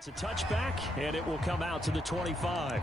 It's a touchback, and it will come out to the 25.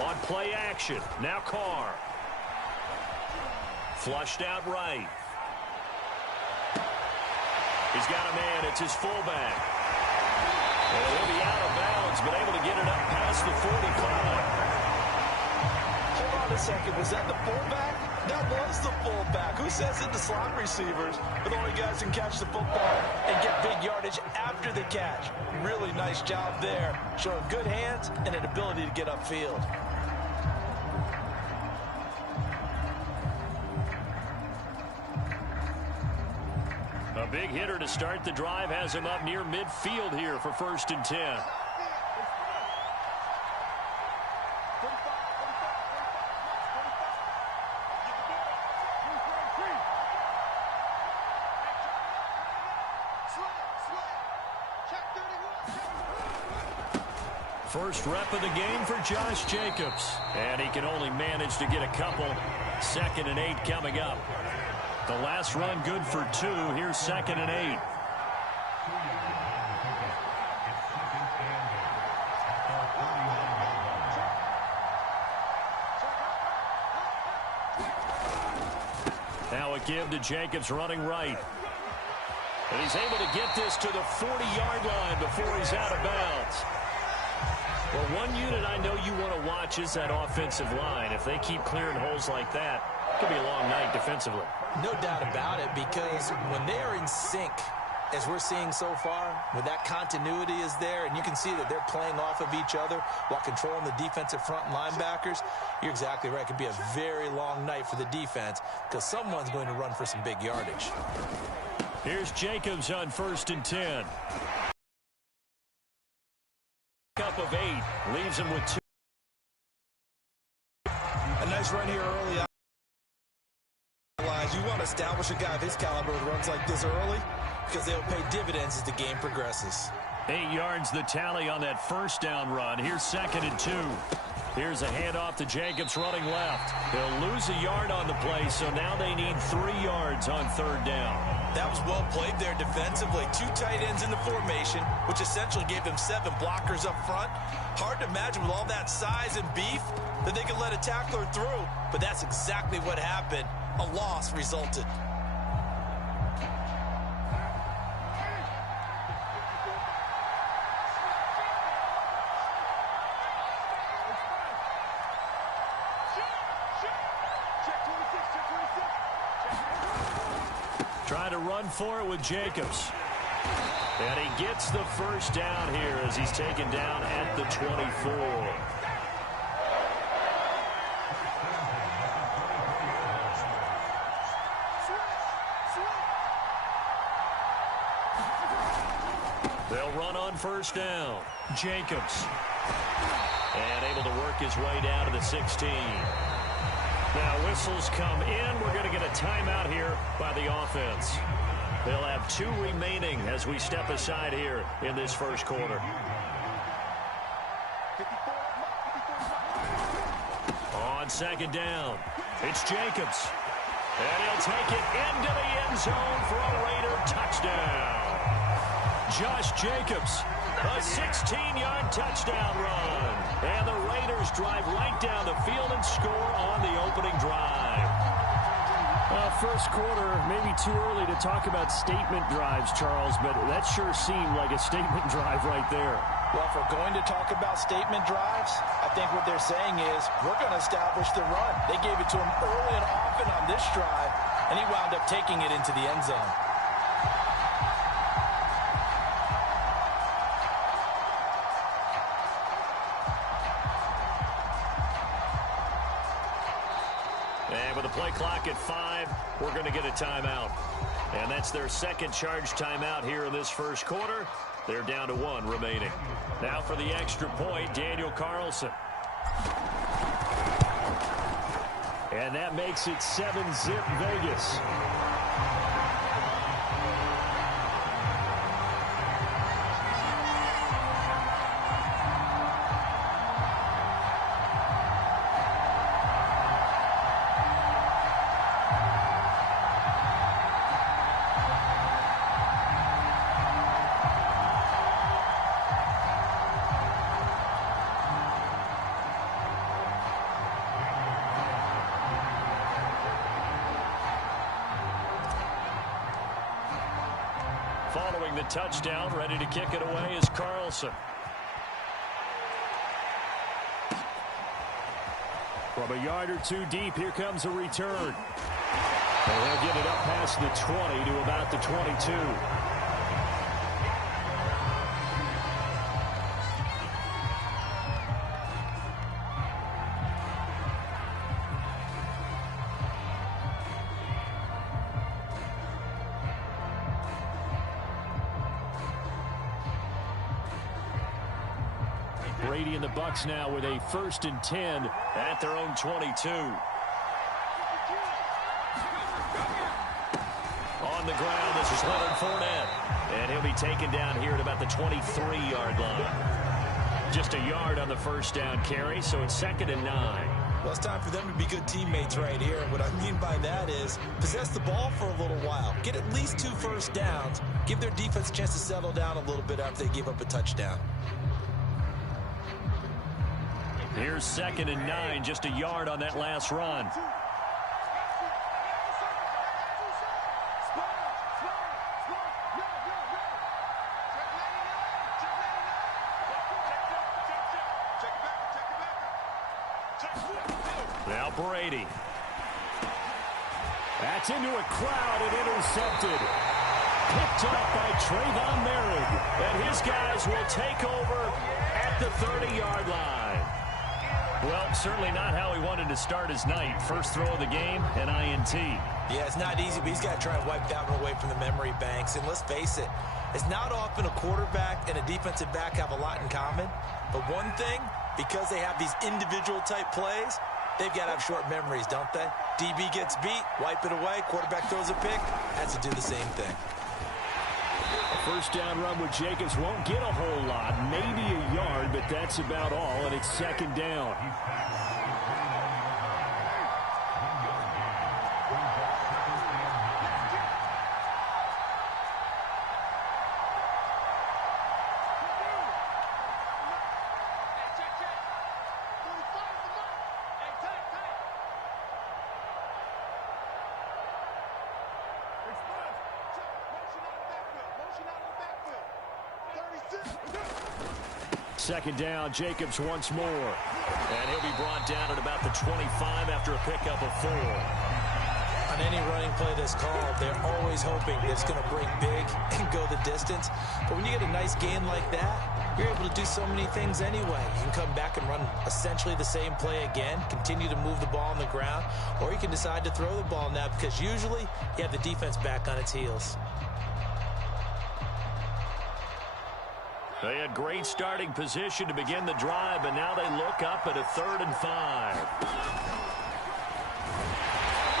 On play action, now Carr. Flushed out right. He's got a man, it's his fullback. And he'll be out of bounds, but able to get it up past the 45. Hold on a second, was that the fullback? That was the fullback. Who says it? The slot receivers are the only guys who can catch the football and get big yardage after the catch. Really nice job there, showing good hands and an ability to get upfield. A big hitter to start the drive has him up near midfield here for 1st and 10. First rep of the game for Josh Jacobs. And he can only manage to get a couple. 2nd and 8 coming up. The last run good for 2. Here's 2nd and 8. Now a give to Jacobs running right. And he's able to get this to the 40-yard line before he's out of bounds. Well, one unit I know you want to watch is that offensive line. If they keep clearing holes like that, it could be a long night defensively. No doubt about it, because when they are in sync, as we're seeing so far, when that continuity is there, and you can see that they're playing off of each other while controlling the defensive front linebackers, you're exactly right. It could be a very long night for the defense because someone's going to run for some big yardage. Here's Jacobs on 1st and 10. Up of 8, leaves him with 2. A nice run here early. You want to establish a guy of his caliber with runs like this early because they'll pay dividends as the game progresses. 8 yards the tally on that 1st down run. Here's 2nd and 2. Here's a handoff to Jacobs running left. He'll lose a yard on the play, so now they need 3 yards on 3rd down. That was well played there defensively. 2 tight ends in the formation, which essentially gave them 7 blockers up front. Hard to imagine with all that size and beef that they could let a tackler through, but that's exactly what happened. A loss resulted. Trying to run for it with Jacobs. And he gets the 1st down here as he's taken down at the 24. They'll run on 1st down. Jacobs. And able to work his way down to the 16. Now whistles come in. We're going to get a timeout here by the offense. They'll have 2 remaining as we step aside here in this 1st quarter. On 2nd down, it's Jacobs. And he'll take it into the end zone for a Raider touchdown. Josh Jacobs, a 16-yard touchdown run. And the Raiders drive right down the field and score on the opening drive. First quarter, maybe too early to talk about statement drives, Charles, but that sure seemed like a statement drive right there. Well, if we're going to talk about statement drives, I think what they're saying is, we're going to establish the run. They gave it to him early and often on this drive, and he wound up taking it into the end zone. And with the play clock at 5, we're going to get a timeout. And that's their second charge timeout here in this first quarter. They're down to 1 remaining. Now for the extra point, Daniel Carlson. And that makes it 7-zip Vegas. Following the touchdown, ready to kick it away is Carlson. From a yard or 2 deep, here comes a return. And he'll get it up past the 20 to about the 22. Brady and the Bucs now with a 1st and 10 at their own 22. On the ground, this is Leonard Fournette. And he'll be taken down here at about the 23-yard line. Just a yard on the first down carry, so it's 2nd and 9. Well, it's time for them to be good teammates right here. What I mean by that is possess the ball for a little while. Get at least 2 first downs. Give their defense a chance to settle down a little bit after they give up a touchdown. Here's 2nd and 9, just a yard on that last run. Now Brady. That's into a crowd and intercepted. Picked off by Trayvon Merritt. And his guys will take over at the 30-yard line. Well, certainly not how he wanted to start his night. First throw of the game, an INT. Yeah, it's not easy, but he's got to try and wipe that one away from the memory banks. And let's face it, it's not often a quarterback and a defensive back have a lot in common. But one thing, because they have these individual type plays, they've got to have short memories, don't they? DB gets beat, wipe it away, quarterback throws a pick, has to do the same thing. A first down run with Jacobs won't get a whole lot, maybe a yard, but that's about all, and it's 2nd down. Second down, Jacobs once more. And he'll be brought down at about the 25 after a pickup of 4. On any running play that's called, they're always hoping that it's going to break big and go the distance. But when you get a nice gain like that, you're able to do so many things anyway. You can come back and run essentially the same play again, continue to move the ball on the ground, or you can decide to throw the ball now because usually you have the defense back on its heels. They had great starting position to begin the drive, but now they look up at a 3rd and 5.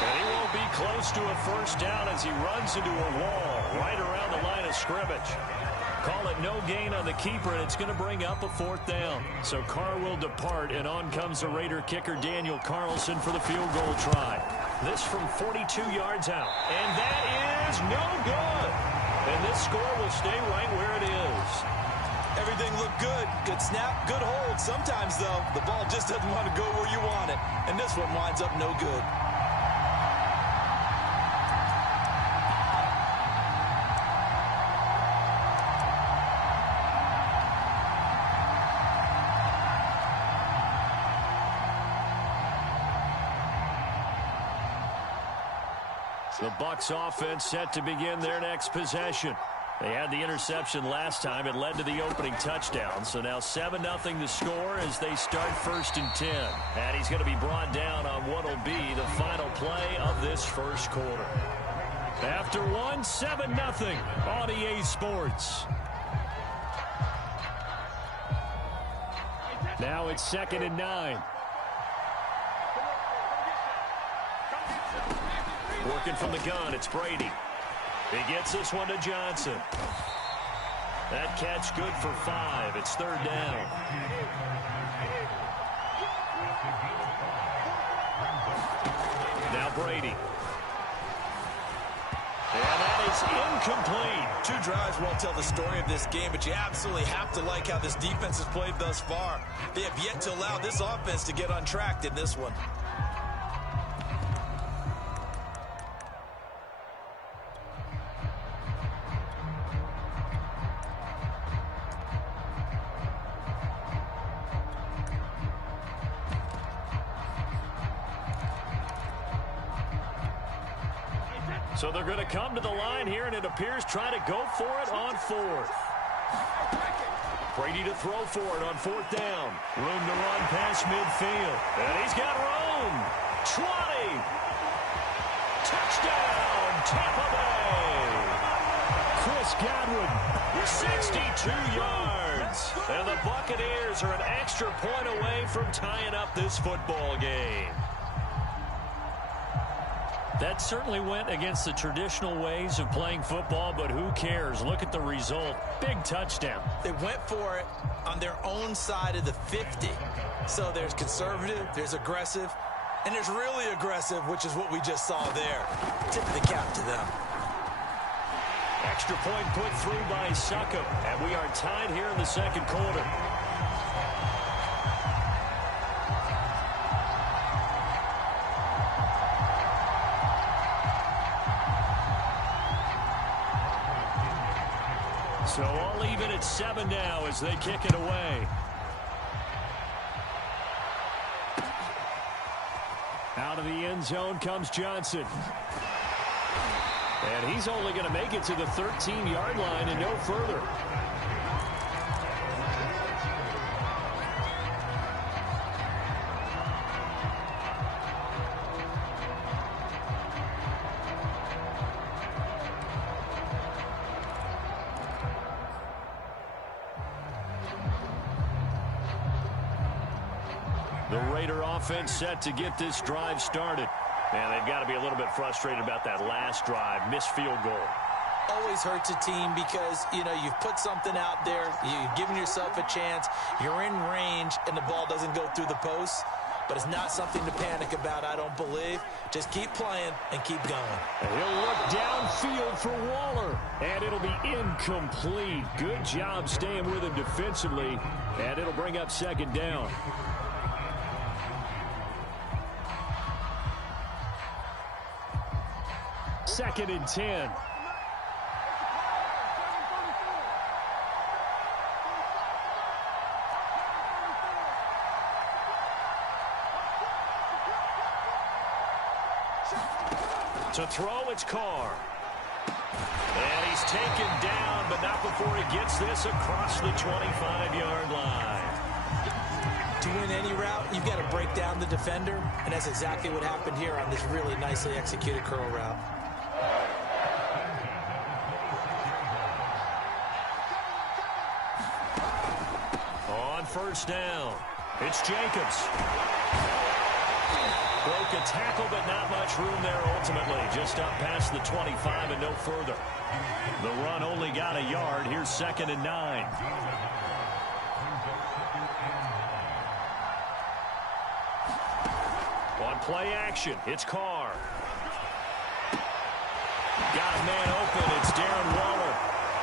And he won't be close to a first down as he runs into a wall right around the line of scrimmage. Call it no gain on the keeper, and it's going to bring up a 4th down. So Carr will depart, and on comes the Raider kicker Daniel Carlson for the field goal try. This from 42 yards out, and that is no good. And this score will stay right where it is. Everything looked good. Good snap, good hold. Sometimes, though, the ball just doesn't want to go where you want it. And this one winds up no good. The Bucs offense set to begin their next possession. They had the interception last time. It led to the opening touchdown. So now 7-0 the score as they start 1st and 10. And he's going to be brought down on what will be the final play of this first quarter. After 7-0 on EA Sports. Now it's 2nd and 9. Working from the gun, it's Brady. He gets this one to Johnson. That catch good for 5. It's 3rd down. Now Brady. And that is incomplete. 2 drives won't tell the story of this game, but you absolutely have to like how this defense has played thus far. They have yet to allow this offense to get untracked in this one. So they're going to come to the line here, and it appears try to go for it on 4th. Brady to throw for it on 4th down. Room to run past midfield. And he's got room. 20. Touchdown, Tampa Bay. Chris Godwin, 62 yards. And the Buccaneers are an extra point away from tying up this football game. That certainly went against the traditional ways of playing football, but who cares? Look at the result. Big touchdown. They went for it on their own side of the 50. So there's conservative, there's aggressive, and there's really aggressive, which is what we just saw there. Tip of the cap to them. Extra point put through by Succop, and we are tied here in the 2nd quarter. So all even at 7 now as they kick it away. Out of the end zone comes Johnson. And he's only going to make it to the 13-yard line and no further. The Raider offense set to get this drive started. And they've got to be a little bit frustrated about that last drive. Missed field goal. Always hurts a team because, you know, you've put something out there. You've given yourself a chance. You're in range, and the ball doesn't go through the posts. But it's not something to panic about, I don't believe. Just keep playing and keep going. And he'll look downfield for Waller. And it'll be incomplete. Good job staying with him defensively. And it'll bring up 2nd down. Second and 10. To throw, it's Carr. And he's taken down, but not before he gets this across the 25-yard line. To win any route, you've got to break down the defender, and that's exactly what happened here on this really nicely executed curl route. On 1st down, it's Jacobs. Broke a tackle, but not much room there ultimately. Just up past the 25 and no further. The run only got a yard. Here's 2nd and 9. On play action, it's Carr. Got a man open. It's Darren Waller.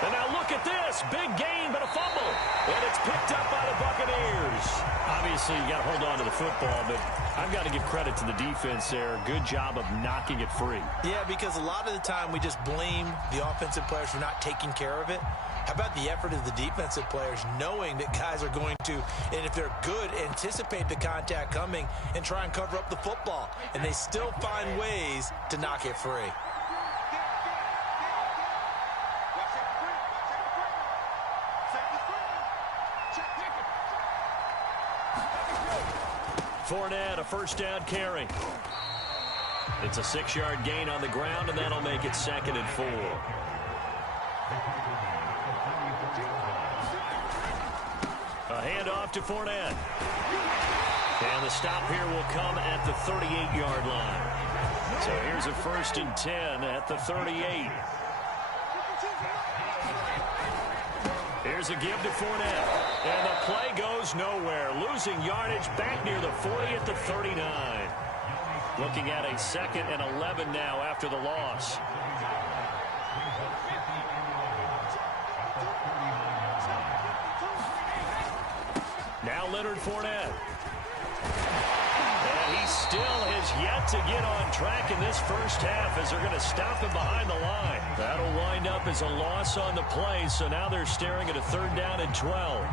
And now look at this. Big gain, but a fumble. And it's picked up by the Buccaneers. Obviously, you got to hold on to the football, but I've got to give credit to the defense there. Good job of knocking it free. Yeah, because a lot of the time we just blame the offensive players for not taking care of it. How about the effort of the defensive players knowing that guys are going to, and if they're good, anticipate the contact coming and try and cover up the football. And they still find ways to knock it free. Fournette, a first down carry. It's a 6-yard gain on the ground, and that'll make it 2nd and 4. A handoff to Fournette. And the stop here will come at the 38-yard line. So here's a 1st and 10 at the 38. Here's a give to Fournette. And the play goes nowhere. Losing yardage back near the 40 at the 39. Looking at a 2nd and 11 now after the loss. Now Leonard Fournette. And he still has yet to get on track in this first half as they're going to stop him behind the line. That'll wind up as a loss on the play, so now they're staring at a 3rd down and 12.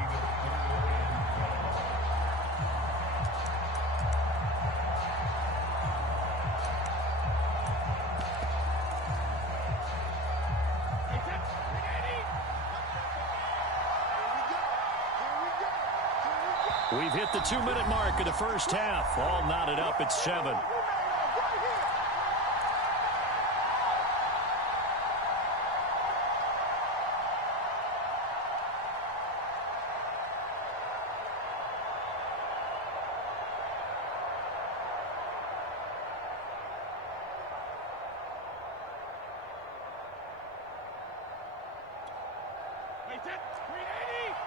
We've hit the 2-minute mark of the first half. All knotted up at 7.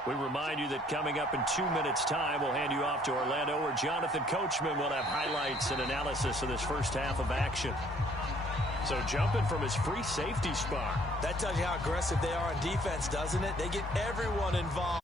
We remind you that coming up in 2 minutes' time, we'll hand you off to Orlando, where Jonathan Coachman will have highlights and analysis of this first half of action. So jumping from his free safety spot. That tells you how aggressive they are on defense, doesn't it? They get everyone involved.